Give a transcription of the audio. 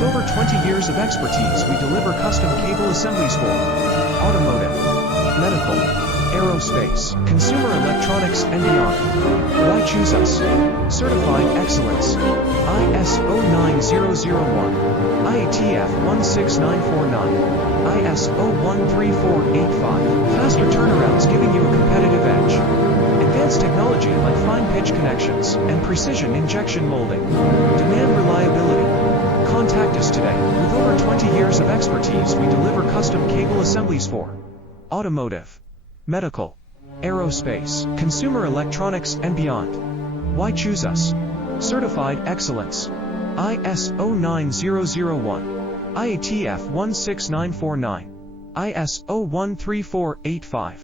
With over 20 years of expertise, we deliver custom cable assemblies for automotive, medical, aerospace, consumer electronics, and beyond. Why choose us? Certified excellence. ISO 9001, IATF 16949, ISO 13485. Faster turnarounds giving you a competitive edge. Advanced technology like fine pitch connections and precision injection molding. Demand reliability. Contact us today. With over 20 years of expertise, we deliver custom cable assemblies for automotive, medical, aerospace, consumer electronics, and beyond. Why choose us? Certified excellence. ISO 9001, IATF 16949, ISO 13485.